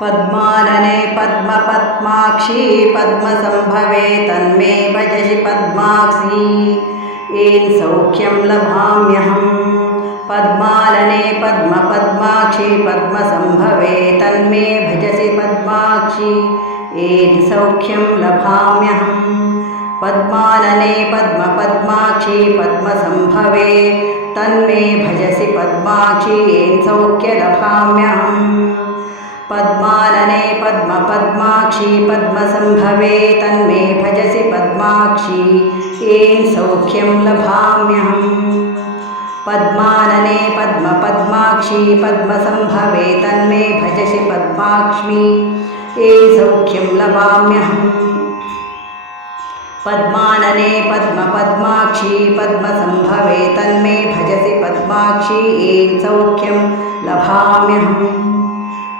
पद्मानने पद्मपद्माक्षी पद्मसंभवे तन्मे भजसि पद्माक्षी येन सौख्यं लभाम्यहम्। पद्मानने पद्मपद्माक्षी पद्मसंभवे तन्मे भजसि पद्माक्षी येन सौख्यं लभाम्यहम्। पद्मानने पद्मपद्माक्षी पद्मसंभवे तन्मे भजसि पद्माक्षी येन सौख्य लभाम्यहम्। पद्मानने पद्मपद्माक्षी पद्मसंभवे तन्मे भजसि पद्माक्षी येन सौख्यं लभाम्यहम्। पद्मानने पद्मपद्माक्षी पद्मसंभवे तन्मे भजसि पद्माक्षी येन सौख्यं लभाम्यहम्। पद्मानने पद्मपद्माक्षी पद्मसंभवे तन्मे भजसि पद्माक्षी येन सौख्यं लभाम्यहम्।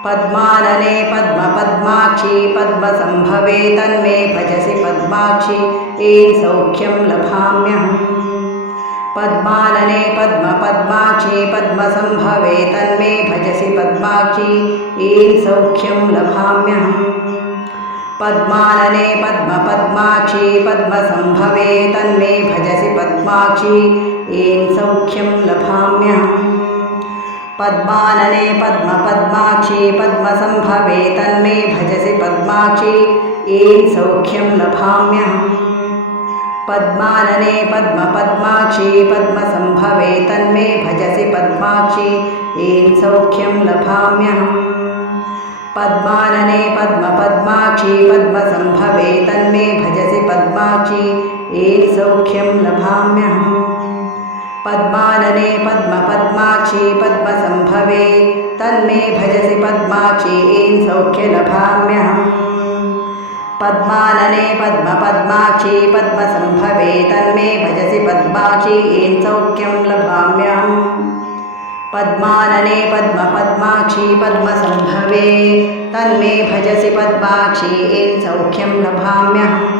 पद्मानने पद्मपद्माक्षी पद्मसंभवे तन्मे भजसि पद्माक्षी येन सौख्यं लभाम्यहम्। पद्मानने पद्मपद्माक्षी पद्मसंभवे तन्मे भजसि पद्माक्षी येन सौख्यं लभाम्यहम्। पद्मानने पद्मपद्माक्षी पद्मसंभवे तन्मे भजसि पद्माक्षी येन सौख्यं लभाम्यहम्। पद्मानने पद्मपद्माक्षी पद्मसंभवे तन्मे भजसि पद्माक्षी येन सौख्यं लभाम्यहम्। पद्मानने पद्मपद्माक्षी पद्मसंभवे तन्मे भजसि पद्माक्षी येन सौख्यं लभाम्यहम्। पद्मानने पद्मपद्माक्षी पद्मसंभवे तन्मे भजसि पद्माक्षी येन सौख्यं लभाम्यहम्। पद्मानने पद्मपद्माक्षी पद्मसंभवे तन्मे भजसि पद्माक्षी येन सौख्य लभाम्यहम्। पद्मानने पद्मपद्माक्षी पद्मसंभवे तन्मे भजसि पद्माक्षी येन सौख्यं लभाम्यहम्। पद्मानने पद्मपद्माक्षी पद्मसंभवे तन्मे भजसि पद्माक्षी येन सौख्यं लभाम्यहम्। पद्मानने पद्मपद्माक्षी पद्मसंभवे तन्मे भजसि पद्माक्षी येन सौख्यं लभाम्यहम्।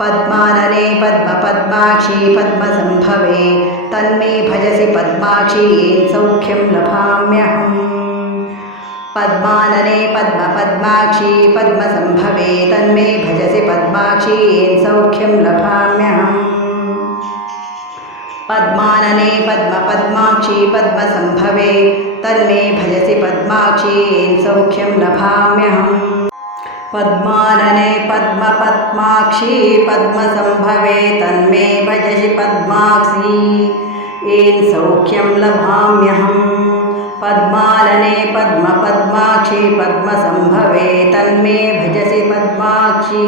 पद्मानने पद्मपद्माक्षी पद्मसंभवे तन्मे भजसि पद्माक्षी येन सौख्यं लभाम्यहम्। पद्मानने पद्मपद्माक्षी पद्मसंभवे तन्मे भजसि पद्माक्षी येन सौख्यं लभाम्यहम्। पद्मानने पद्मपद्माक्षी पद्मसंभवे तन्मे भजसि पद्माक्षी येन सौख्यं लभाम्यहम्। पद्मानने पद्मपद्माक्षी पद्मसंभवे तन्मे भजसि पद्माक्षी येन सौख्यं लभाम्यहम्। पद्मानने पद्मपद्माक्षी पद्मसंभवे तन्मे भजसि पद्माक्षी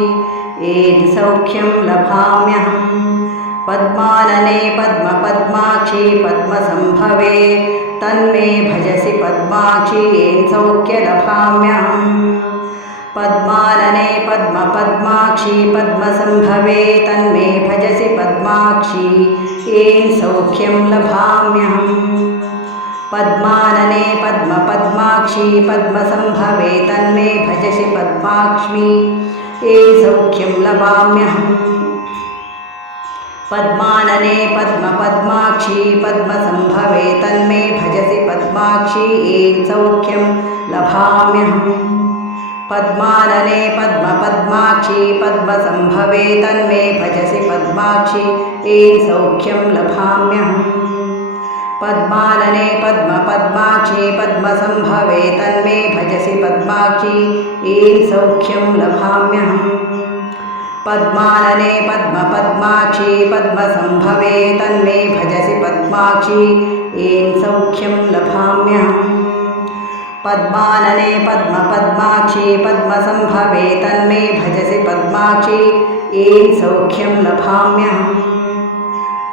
येन सौख्य लभाम्यहम्। पद्मानने पद्मपद्माक्षी पद्मसंभवे तन्मे भजसि पद्माक्षी येन सौख्यं लभाम्यहम्। पद्मानने पद्मपद्माक्षी पद्मसंभवे तन्मे भजसि पद्माक्षी येन सौख्यं लभाम्यहम्। पद्मानने पद्मपद्माक्षी पद्मसंभवे तन्मे भजसि पद्माक्षी येन सौख्यं लभाम्यहम्। पद्मानने पद्मपद्माक्षी पद्मसंभवे तन्मे भजसि पद्माक्षी येन सौख्यं लभाम्यहम्। पद्मानने पद्मपद्माक्षी पद्मसंभवे तन्मे भजसि पद्माक्षी येन सौख्यं लभाम्यहम्। पद्मानने पद्मपद्माक्षी पद्मसंभवे तन्मे भजसि पद्माक्षी येन सौख्यं लभाम्यहम्। पद्मानने पद्मपद्माक्षी पद्मसंभवे तन्मे भजसि पद्माक्षी येन सौख्यं लभाम्यहम्।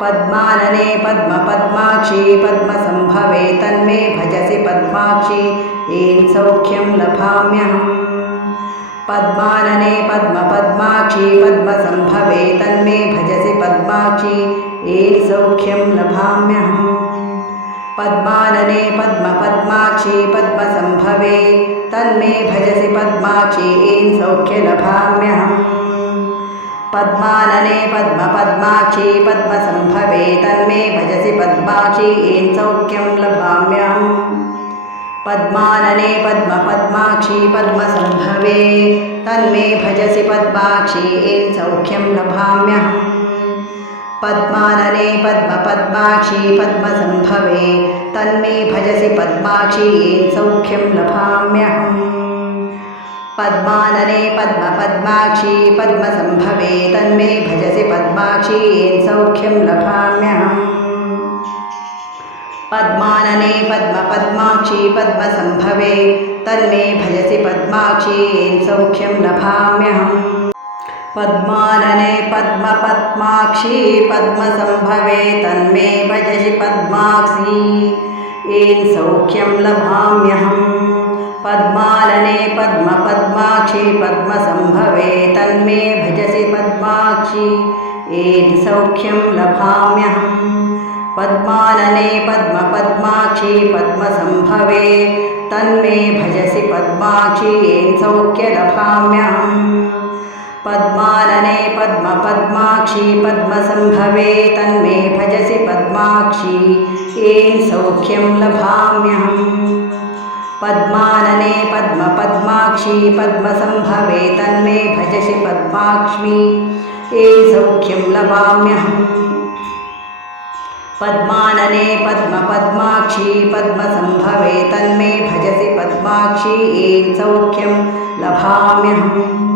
पद्मानने पद्मपद्माक्षी पद्मसंभवे तन्मे भजसि पद्माक्षी येन सौख्यं लभाम्यहम्। पद्मानने पद्मपद्माक्षी पद्मसंभवे तन्मे भजसि पद्माक्षी येन सौख्यं लभाम्यहम्। पद्मानने पद्मपद्माक्षी पद्मसंभवे तन्मे भजसि पद्माक्षी येन सौख्य लभाम्यहम्। पद्मानने पद्मपद्माक्षी पद्मसंभवे तन्मे भजसि पद्माक्षी येन सौख्यं लभाम्यहम्। पद्मानने पद्मपद्माक्षी पद्मसम्भवे तन्मे भजसि पद्माक्षी येन सौख्यं लभाम्यहम् पद्मानने पद्मपद्माक्षी पद्मसम्भवे तन्मे भजसि पद्माक्षी येन सौख्यं लभाम्यहम् पद्मानने पद्मपद्माक्षी पद्मसम्भवे तन्मे भजसि पद्माक्षी येन सौख्यं लभाम्यहम् पद्मानने पद्मपद्माक्षी पद्मसम्भवे तन्मे भजसि पद्माक्षी येन सौख्यं लभाम्यहम् पद्मानने पद्मपद्माक्षी पद्मसम्भवे तन्मे भजसि पद्माक्षी येन सौख्यं लभाम्यहम् पद्मानने पद्मपद्माक्षी पद्मसम्भवे तन्मे भजसि पद्माक्षी येन सौख्यं लभाम्यहम् पद्मानने पद्मपद्माक्षी पद्मसम्भवे तन्मे भजसि पद्माक्षी येन सौख्यं लभाम्यहम् पद्मानने पद्मपद्माक्षी पद्मसम्भवे तन्मे भजसि पद्माक्षी येन सौख्यं लभाम्यहम् पद्मानने पद्मपद्माक्षी पद्मसम्भवे तन्मे भजसि पद्माक्षी येन सौख्यं लभाम्यहम् पद्मानने पद्मपद्माक्षी पद्मसम्भवे तन्मे भजसि पद्माक्षी येन सौख्यं लभाम्यहम्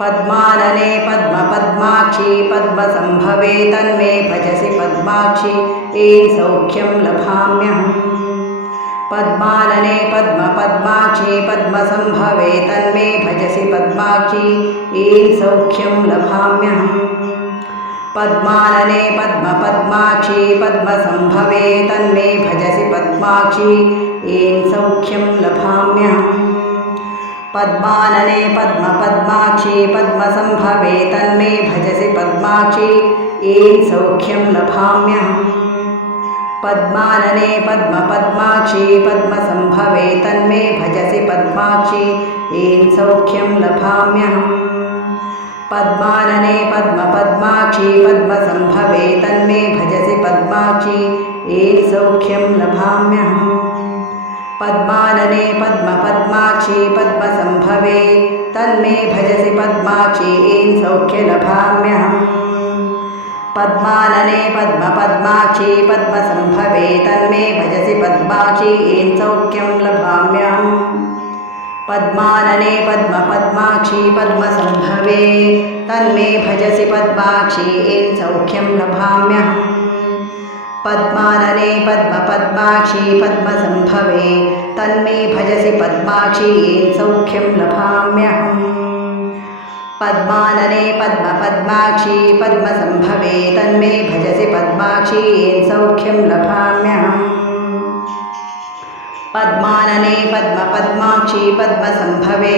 पद्मानने पद्मपद्माक्षी पद्मसम्भवे तन्मे भजसि पद्माक्षी येन सौख्यं लभाम्यहम् पद्मानने पद्मपद्माक्षी पद्मसम्भवे तन्मे भजसि पद्माक्षी येन सौख्यं लभाम्यहम् पद्मानने पद्मपद्माक्षी पद्मसम्भवे तन्मे भजसि पद्माक्षी येन सौख्यं लभाम्यहम् पद्मानने पद्मपद्माक्षी पद्मसम्भवे तन्मे भजसि पद्माक्षी येन सौख्यं लभाम्यहम् पद्मानने पद्मपद्माक्षी पद्मसम्भवे तन्मे भजसि पद्माक्षी येन सौख्यं लभाम्यहम् पद्मानने पद्मपद्माक्षी पद्मसम्भवे तन्मे भजसि पद्माक्षी येन सौख्यं लभाम्यहम् पद्मानने पद्मपद्माक्षी पद्मसम्भवे तन्मे भजसि पद्माक्षी येन सौख्यं लभाम्यहम् पद्मानने पद्मपद्माक्षी पद्मसम्भवे तन्मे भजसि पद्माक्षी येन सौख्यं लभाम्यहम् पद्मानने पद्मपद्माक्षी पद्मसम्भवे तन्मे भजसि पद्माक्षी येन सौख्यं लभाम्यहम् पद्मानने पद्मपद्माक्षी पद्मसम्भवे तन्मे भजसि पद्माक्षी येन सौख्यं लभाम्यहम् पद्मानने पद्मपद्माक्षी पद्मसम्भवे तन्मे भजसि पद्माक्षी येन सौख्यं लभाम्यहम् पद्मानने पद्मपद्माक्षी पद्मसम्भवे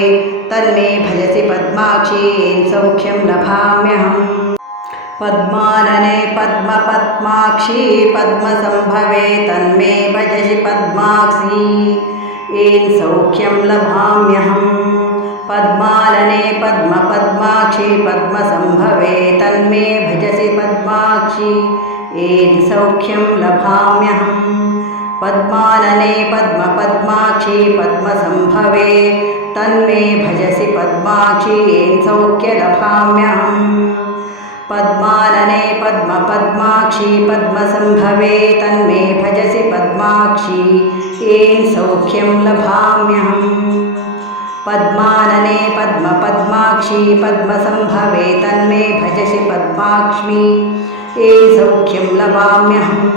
तन्मे भजसि पद्माक्षी येन सौख्यं लभाम्यहम् पद्मानने पद्मपद्माक्षी पद्मसम्भवे तन्मे भजसि पद्माक्षी येन सौख्यं लभाम्यहम् पद्मानने पद्मपद्माक्षी पद्मसम्भवे तन्मे भजसि पद्माक्षी येन सौख्यं लभाम्यहम् पद्मानने पद्मपद्माक्षी पद्मसम्भवे तन्मे भजसि पद्माक्षी येन सौख्यं लभाम्यहम् पद्मानने पद्मपद्माक्षी पद्मसम्भवे तन्मे भजसि पद्माक्षी येन सौख्यं लभाम्यहम् पद्मानने पद्मपद्माक्षी पद्मसम्भवे तन्मे भजसि पद्माक्षी येन सौख्यं लभाम्यहम्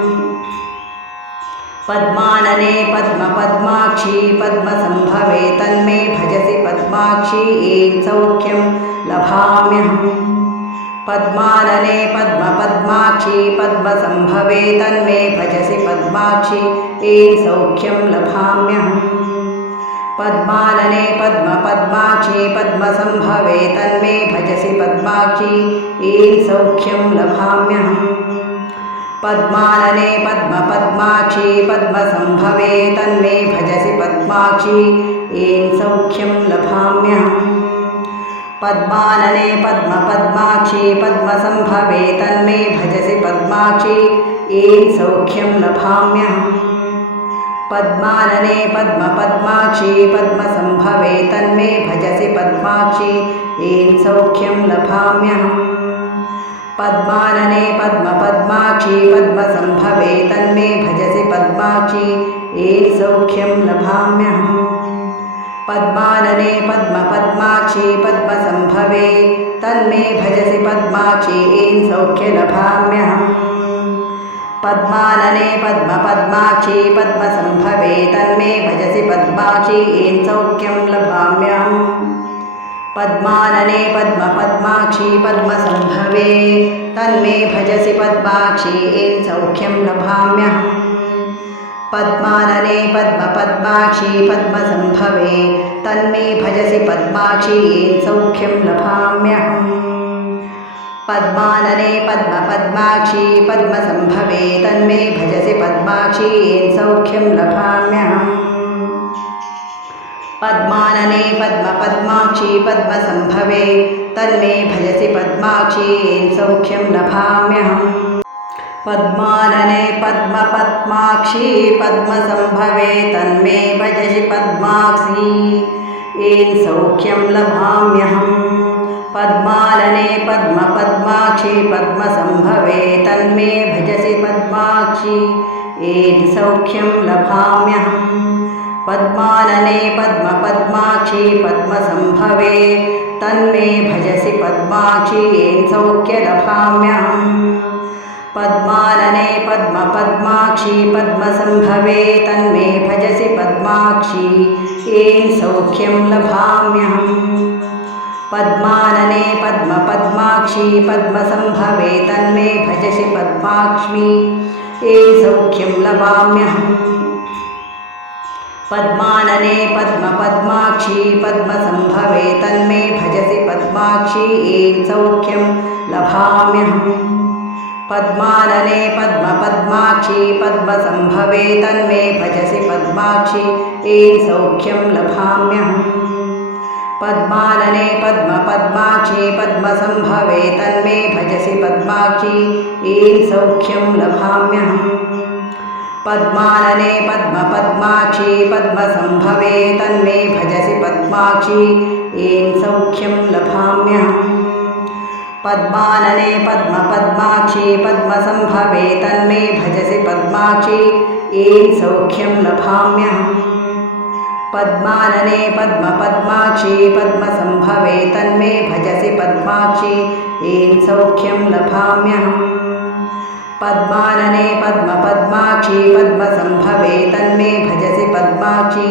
पद्मानने पद्मपद्माक्षी पद्मसम्भवे तन्मे भजसि पद्माक्षी येन सौख्यं लभाम्यहम् पद्मानने पद्मपद्माक्षी पद्मसम्भवे तन्मे भजसि पद्माक्षी येन सौख्यं लभाम्यहम् पद्मानने पद्मपद्माक्षी पद्मसम्भवे तन्मे भजसि पद्माक्षी येन सौख्यं लभाम्यहम् पद्मानने पद्मपद्माक्षी पद्मसम्भवे तन्मे भजसि पद्माक्षी येन सौख्यं लभाम्यहम् पद्मानने पद्मपद्माक्षी पद्मसम्भवे तन्मे भजसि पद्माक्षी येन सौख्यं लभाम्यहम् पद्मानने पद्मपद्माक्षी पद्मसम्भवे तन्मे भजसि पद्माक्षी येन सौख्यं लभाम्यहम् पद्मानने पद्मपद्माक्षी पद्मसम्भवे तन्मे भजसि पद्माक्षी येन सौख्यं लभाम्यहम् पद्मानने पद्मपद्माक्षी पद्मसम्भवे तन्मे भजसि पद्माक्षी येन सौख्यलभाम्यहम् पद्मानने पद्मपद्माक्षी पद्मसम्भवे तन्मे भजसि पद्माक्षी येन सौख्यं लभाम्यहम् पद्मानने पद्मपद्माक्षी पद्मसम्भवे तन्मे भजसि पद्माक्षी येन सौख्यं लभाम्यहम् पद्मानने पद्मपद्माक्षी पद्मसम्भवे तन्मे भजसि पद्माक्षी येन सौख्यं लभाम्यहम् पद्मानने पद्मपद्माक्षी पद्मसम्भवे तन्मे भजसि पद्माक्षी येन सौख्यं लभाम्यहम् पद्मानने पद्मपद्माक्षी पद्मसम्भवे तन्मे भजसि पद्माक्षी येन सौख्यं लभाम्यहम् पद्मानने पद्मपद्माक्षी पद्मसम्भवे तन्मे भजसि पद्माक्षी येन सौख्यं लभाम्यहम् पद्मानने पद्मपद्माक्षी पद्मसम्भवे तन्मे भजसि पद्माक्षी येन सौख्यं लभाम्यहम् पद्मानने पद्मपद्माक्षी पद्मसम्भवे तन्मे भजसि पद्माक्षी येन सौख्यलभाम्यहम् पद्मानने पद्मपद्माक्षी पद्मसम्भवे तन्मे भजसि पद्माक्षी येन सौख्यं लभाम्यहम् पद्मानने पद्मपद्माक्षी पद्मसम्भवे तन्मे भजसि पद्माक्षी येन सौख्यं लभाम्यहम् पद्मानने पद्मपद्माक्षी पद्मसम्भवे तन्मे भजसि पद्माक्षी येन सौख्यं लभाम्यहम् पद्मानने पद्मपद्माक्षी पद्मसम्भवे तन्मे भजसि पद्माक्षी येन सौख्यं लभाम्यहम् पद्मानने पद्मपद्माक्षी पद्मसम्भवे तन्मे भजसि पद्माक्षी येन सौख्यं लभाम्यहम् पद्मानने पद्मपद्माक्षी पद्मसम्भवे तन्मे भजसि पद्माक्षी येन सौख्यं लभाम्यहम् पद्मानने पद्मपद्माक्षी पद्मसम्भवे तन्मे भजसि पद्माक्षी येन सौख्यं लभाम्यहम् पद्मानने पद्मपद्माक्षी पद्मसम्भवे तन्मे भजसि पद्माक्षी येन सौख्यं लभाम्यहम् पद्मानने पद्मपद्माक्षी पद्मसम्भवे तन्मे भजसि पद्माक्षी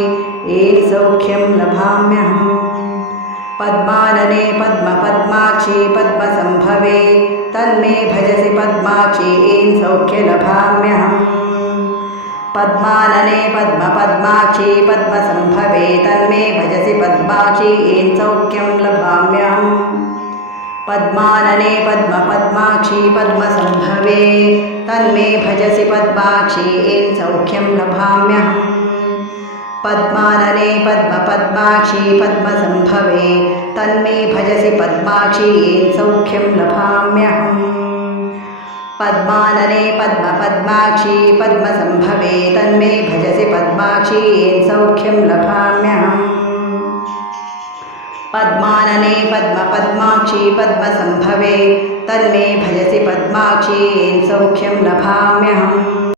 येन सौख्यं लभाम्यहम् पद्मानने पद्मपद्माक्षी पद्मसम्भवे तन्मे भजसि पद्माक्षी येन सौख्यलभाम्यहम् पद्मानने पद्मपद्माक्षी पद्मसम्भवे तन्मे भजसि पद्माक्षी येन सौख्यं लभाम्यहम् पद्मानने पद्मपद्माक्षी पद्मसम्भवे तन्मे भजसि पद्माक्षी येन सौख्यं लभाम्यहम् पद्मानने पद्मपद्माक्षी पद्मसम्भवे तन्मे भजसि पद्माक्षी येन सौख्यं लभाम्यहम् पद्मानने पद्मपद्माक्षी पद्मसम्भवे तन्मे भजसि पद्माक्षी येन सौख्यं लभाम्यहम् पद्मानने पद्मपद्माक्षी पद्मसम्भवे तन्मे भजसि पद्माक्षी येन सौख्यं लभाम्यहम्